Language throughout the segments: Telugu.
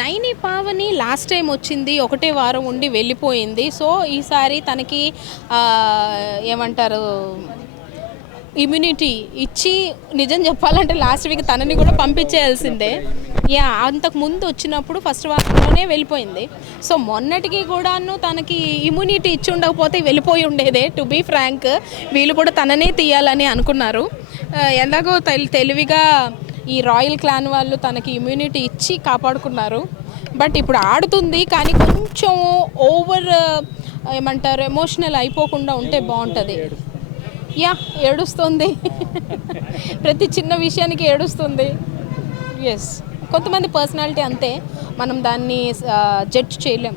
నైని పావని లాస్ట్ టైం వచ్చింది, ఒకటే వారం ఉండి వెళ్ళిపోయింది. సో ఈసారి తనకి ఏమంటారు, ఇమ్యూనిటీ ఇచ్చి, నిజం చెప్పాలంటే లాస్ట్ వీక్ తనని కూడా పంపించేయాల్సిందే. అంతకు ముందు వచ్చినప్పుడు ఫస్ట్ వారంలోనే వెళ్ళిపోయింది. సో మొన్నటికి కూడాను తనకి ఇమ్యూనిటీ ఇచ్చి ఉండకపోతే వెళ్ళిపోయి ఉండేదే. టు బీ ఫ్రాంక్, వీళ్ళు కూడా తననే తీయాలని అనుకున్నారు. ఎలాగో తెలివిగా ఈ రాయల్ క్లాన్ వాళ్ళు తనకి ఇమ్యూనిటీ ఇచ్చి కాపాడుకున్నారు. బట్ ఇప్పుడు ఆడుతుంది, కానీ కొంచెం ఓవర్ ఏమంటారు, ఎమోషనల్ అయిపోకుండా ఉంటే బాగుంటుంది. ఏడుస్తుంది. ప్రతి చిన్న విషయానికి ఏడుస్తుంది. ఎస్, కొంతమంది పర్సనాలిటీ అంతే, మనం దాన్ని జడ్జ్ చేయలేం.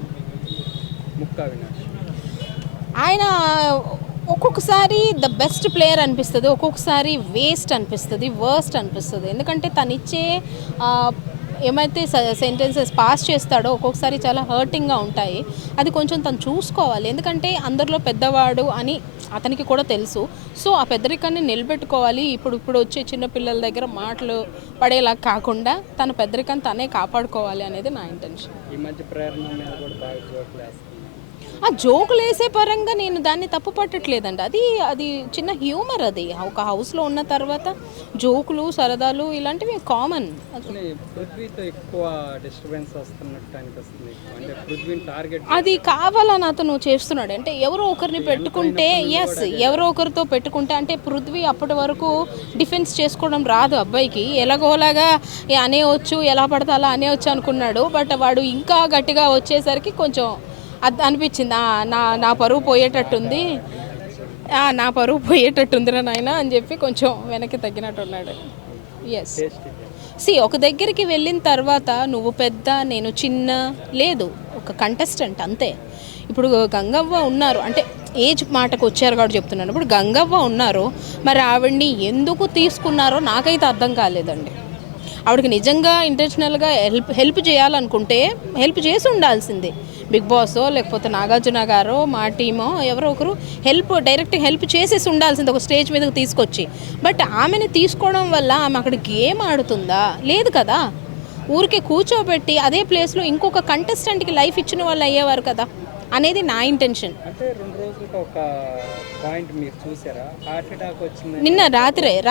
ఆయన ఒక్కొక్కసారి ద బెస్ట్ ప్లేయర్ అనిపిస్తుంది, ఒక్కొక్కసారి వేస్ట్ అనిపిస్తుంది, వర్స్ట్ అనిపిస్తుంది. ఎందుకంటే తను ఇచ్చే ఏమైతే సెంటెన్సెస్ పాస్ చేస్తాడో ఒక్కొక్కసారి చాలా హర్టింగ్గా ఉంటాయి. అది కొంచెం తను చూసుకోవాలి, ఎందుకంటే అందరిలో పెద్దవాడు అని అతనికి కూడా తెలుసు. సో ఆ పెద్దరికాన్ని నిలబెట్టుకోవాలి. ఇప్పుడు వచ్చే చిన్నపిల్లల దగ్గర మాటలు పడేలా కాకుండా తన పెద్దరికాన్ని తనే కాపాడుకోవాలి అనేది నా ఇంటెన్షన్. ఈ మధ్య ప్రేరణ మీద కూడా బాగా జోకులు ఆ జోకులు వేసే పరంగా నేను దాన్ని తప్పు పట్టట్లేదండి. అది చిన్న హ్యూమర్. అది ఒక హౌస్లో ఉన్న తర్వాత జోకులు, సరదాలు ఇలాంటివి కామన్. అది కావాలని అతను చేస్తున్నాడు. అంటే ఎవరో ఒకరిని పెట్టుకుంటే, ఎవరో ఒకరితో పెట్టుకుంటే, అంటే పృథ్వీ అప్పటి వరకు డిఫెన్స్ చేసుకోవడం రాదు అబ్బాయికి, ఎలాగోలాగా అనేవచ్చు, ఎలా పడితే అలా అనేవచ్చు అనుకున్నాడు. బట్ వాడు ఇంకా గట్టిగా వచ్చేసరికి కొంచెం అది అనిపించింది, నా పరువు పోయేటట్టుంది, నా పరువు పోయేటట్టుందిరా నాయన అని చెప్పి కొంచెం వెనక్కి తగ్గినట్టున్నాడు. ఎస్, ఒక దగ్గరికి వెళ్ళిన తర్వాత నువ్వు పెద్ద, నేను చిన్న లేదు, ఒక కంటెస్టెంట్ అంతే. ఇప్పుడు గంగవ్వ ఉన్నారు అంటే ఏజ్ మాటకు వచ్చారు కాబట్టి చెప్తున్నాను. ఇప్పుడు గంగవ్వ ఉన్నారు, మరి ఆవిడ్ని ఎందుకు తీసుకున్నారో నాకైతే అర్థం కాలేదండి. ఆవిడకి నిజంగా ఇంటెన్షనల్గా హెల్ప్ చేయాలనుకుంటే హెల్ప్ చేసి ఉండాల్సిందే. బిగ్ బాసో లేకపోతే నాగార్జున గారో మా టీమో ఎవరో ఒకరు డైరెక్ట్ హెల్ప్ చేసేసి ఉండాల్సింది, ఒక స్టేజ్ మీదకి తీసుకొచ్చి. బట్ ఆమెను తీసుకోవడం వల్ల ఆమె అక్కడ గేమ్ ఆడుతుందా? లేదు కదా. ఊరికే కూర్చోబెట్టి అదే ప్లేస్లో ఇంకొక కంటెస్టెంట్కి లైఫ్ ఇచ్చిన వాళ్ళు అయ్యేవారు కదా అనేది నా ఇంటెన్షన్. నిన్న రాత్రే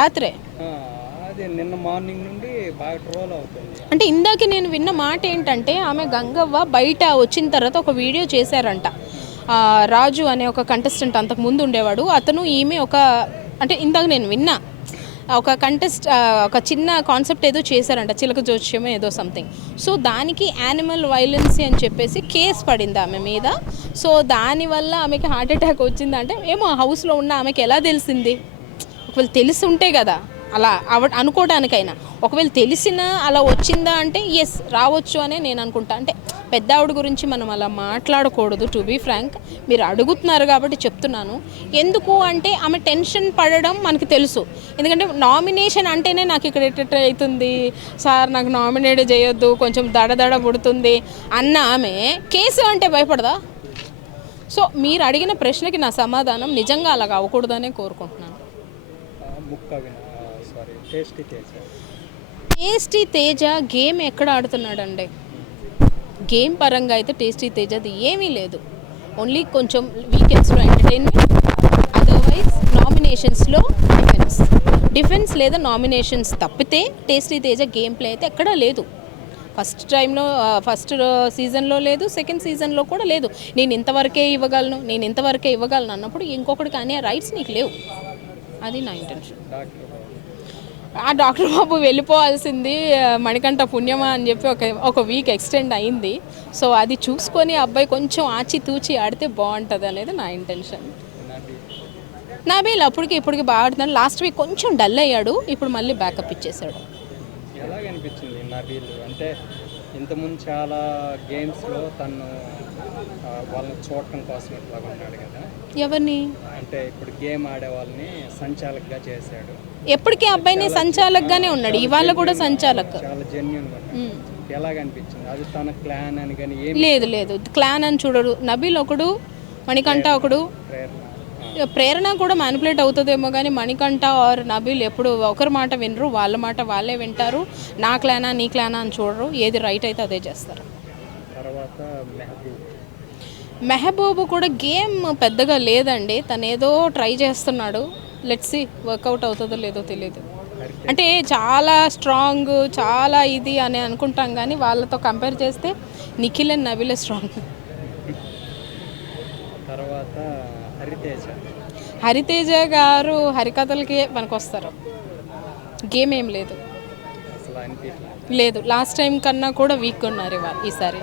నిన్న మార్నింగ్ నుండి బాగా ట్రోల్ అవుతుంది. అంటే ఇందాక నేను విన్న మాట ఏంటంటే, ఆమె గంగవ్వ బయట వచ్చిన తర్వాత ఒక వీడియో చేశారంట. రాజు అనే ఒక కంటెస్టెంట్ అంతకు ముందు ఉండేవాడు, అతను ఈమె అంటే ఇందాక నేను విన్నా ఒక చిన్న కాన్సెప్ట్ ఏదో చేశారంట, చిలక జోత్స్యమో ఏదో సంథింగ్. సో దానికి యానిమల్ వైలెన్సీ అని చెప్పేసి కేసు పడింది ఆమె మీద. సో దానివల్ల ఆమెకి హార్ట్ అటాక్ వచ్చిందంటే, ఏమో హౌస్లో ఉన్న ఆమెకి ఎలా తెలిసింది? ఒకవేళ తెలిసి ఉంటే కదా అలా అనుకోవడానికైనా, ఒకవేళ తెలిసినా అలా వచ్చిందా అంటే ఎస్, రావచ్చు అనే నేను అనుకుంటా. అంటే పెద్ద ఆవిడ గురించి మనం అలా మాట్లాడకూడదు, టు బీ ఫ్రాంక్. మీరు అడుగుతున్నారు కాబట్టి చెప్తున్నాను. ఎందుకు అంటే ఆమె టెన్షన్ పడడం మనకు తెలుసు. ఎందుకంటే నామినేషన్ అంటేనే నాకు ఇక్కడ ఎట్ట అవుతుంది సార్, నాకు నామినేట్ చేయొద్దు, కొంచెం దడదడ పుడుతుంది అన్న ఆమె కేసు అంటే భయపడదా? సో మీరు అడిగిన ప్రశ్నకి నా సమాధానం నిజంగా అలాగ అవ్వకూడదనే కోరుకుంటున్నాను. టేస్టీ తేజ గేమ్ ఎక్కడ ఆడుతున్నాడండి? గేమ్ పరంగా అయితే టేస్టీ తేజది ఏమీ లేదు. ఓన్లీ కొంచెం వీకెండ్స్లో ఎంటర్టైన్మెంట్, అదర్వైజ్ నామినేషన్స్లో డిఫెన్స్ లేదా నామినేషన్స్ తప్పితే టేస్టీ తేజ గేమ్ ప్లే అయితే ఎక్కడా లేదు. ఫస్ట్ సీజన్లో లేదు, సెకండ్ సీజన్లో కూడా లేదు. నేను ఇంతవరకే ఇవ్వగలను అన్నప్పుడు ఇంకొకటికి అనే రైట్స్ నీకు లేవు. అది నా ఇంటెన్షన్. ఆ డాక్టర్ బాబు వెళ్ళిపోవాల్సింది, మణికంఠ పుణ్యమా అని చెప్పి ఒక వీక్ ఎక్స్టెండ్ అయింది. సో అది చూసుకొని అబ్బాయి కొంచెం ఆచితూచి ఆడితే బాగుంటుంది అనేది నా ఇంటెన్షన్. నబీల్ ఇప్పటికి బాగా ఆడుతున్నాడు. లాస్ట్ వీక్ కొంచెం డల్ అయ్యాడు, ఇప్పుడు మళ్ళీ బ్యాకప్ ఇచ్చేసాడు. ఎలాగనిపించింది నబీల్? అంటే ఇంతకుముందు చాలా గేమ్స్లో తను వాళ్ళని చూడటం కోసం ఇట్లా ఉన్నాడు కదా. ఎవరిని అంటే ఇప్పుడు గేమ్ ఆడే వాళ్ళని సంచాలకుగా చేశాడు. ఎప్పటికీ అబ్బాయిని సంచాలకుగానే ఉన్నాడు, ఇవాళ కూడా సంచాలక్. చాలా జెన్యూన్గా ఎలాగనిపించింది? అది తన క్లాన్ అని కానీ లేదు క్లాన్ అని చూడడు. నబీల్ ఒకడు, మణికంఠ ఒకడు, ప్రేరణ కూడా మ్యానిపులేట్ అవుతుందేమో కానీ మణికంఠ ఆర్ నబీల్ ఎప్పుడు ఒకరి మాట వినరు, వాళ్ళ మాట వాళ్ళే వింటారు. నా క్లానా నీ క్లానా అని చూడరు, ఏది రైట్ అయితే అదే చేస్తారు. తర్వాత మెహబూబ్ కూడా గేమ్ పెద్దగా లేదండి, తను ఏదో ట్రై చేస్తున్నాడు. లెట్స్ సీ వర్కౌట్ అవుతుందో లేదో తెలియదు. అంటే చాలా స్ట్రాంగ్ చాలా ఇది అని అనుకుంటాం కానీ వాళ్ళతో కంపేర్ చేస్తే నిఖిల్ అండ్ నబీలే స్ట్రాంగ్. తర్వాత హరితేజ గారు హరికథలకి పనికొస్తారు, గేమ్ ఏం లేదు. అసలు అనిపించలేదు. లేదు, లాస్ట్ టైం కన్నా కూడా వీక్ ఉన్నారు ఈసారి.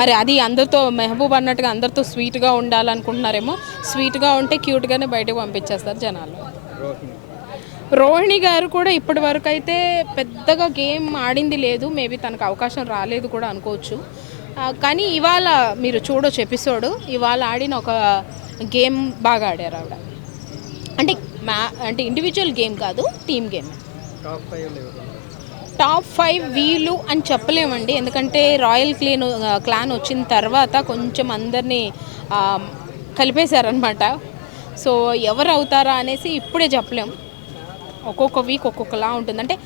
మరి అది అందరితో మెహబూబ్ అన్నట్టుగా అందరితో స్వీట్గా ఉండాలనుకుంటున్నారేమో, స్వీట్గా ఉంటే క్యూట్గానే బయటకు పంపించేస్తారు జనాలు. రోహిణి గారు కూడా ఇప్పటి వరకు అయితే పెద్దగా గేమ్ ఆడింది లేదు, మేబీ తనకు అవకాశం రాలేదు కూడా అనుకోవచ్చు. కానీ ఇవాళ మీరు చూడొచ్చు ఎపిసోడ్, ఇవాళ ఆడిన ఒక గేమ్ బాగా ఆడారు ఆవిడ. అంటే ఇండివిజువల్ గేమ్ కాదు, టీమ్ గేమ్. టాప్ 5 వీళ్ళు అని చెప్పలేమండి, ఎందుకంటే రాయల్ క్లాన్ వచ్చిన తర్వాత కొంచెం అందరినీ కలిపేశారనమాట. సో ఎవరు అవుతారా అనేసి ఇప్పుడే చెప్పలేం, ఒక్కొక్క వీక్ ఒక్కొక్కలా ఉంటుంది. అంటే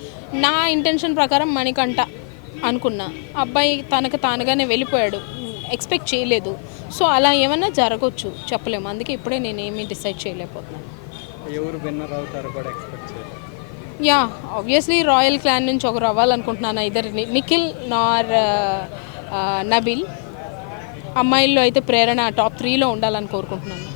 నా ఇంటెన్షన్ ప్రకారం మణికంఠ అనుకున్నా, అబ్బాయి తనకు తానుగానే వెళ్ళిపోయాడు, ఎక్స్పెక్ట్ చేయలేదు. సో అలా ఏమన్నా జరగవచ్చు, చెప్పలేము. అందుకే ఇప్పుడే నేనేమీ డిసైడ్ చేయలేకపోతున్నాను. ఎవరు విన్నర్ అవుతారో కూడా ఎక్స్పెక్ట్ చేయలేదు. యా, ఆబ్వియస్లీ రాయల్ క్లాన్ నుంచి ఒకరు అవ్వాలనుకుంటున్నాను, ఇద్దరు నిఖిల్ నార్ నబీల్. అమ్మాయిల్లో అయితే ప్రేరణ టాప్ 3లో ఉండాలని కోరుకుంటున్నాను.